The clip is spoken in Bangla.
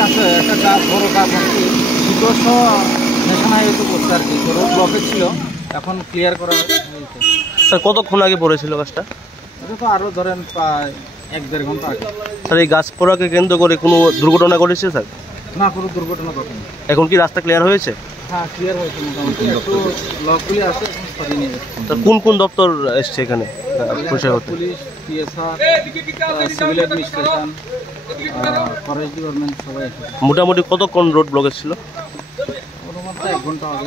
কাছে একটা গাছ, বড় গাছ আর কি, নিজস্ব ন্যাশনাল হাইওয়ে তো করছে আর কি, তো রোড ব্লকে ছিল, এখন ক্লিয়ার করা হয়েছে। স্যার কতক্ষণ আগে পড়েছিল গাছটা? এটা তো আরও ধরেন প্রায় 1-1.5 ঘন্টা আগে। স্যার এই গাছ পড়াকে কেন্দ্র করে কোনো দুর্ঘটনা ঘটেছে স্যার? না, কোনো দুর্ঘটনা ঘটেনি। এখন কি রাস্তা ক্লিয়ার হয়েছে? হ্যাঁ, ক্লিয়ার হয়েছে মোটামুটি, একটু ব্লকগুলি আছে, এখন সরিয়ে নিয়ে যাচ্ছে। স্যার কোন কোন দপ্তর এসছে এখানে পরিষেবা করতে? Police, PSR, civil administration, forest department সবাই এসেছে। মোটামুটি কতক্ষণ রোড ব্লকেজ ছিল? ওর মধ্যে 1 ঘন্টা আগে।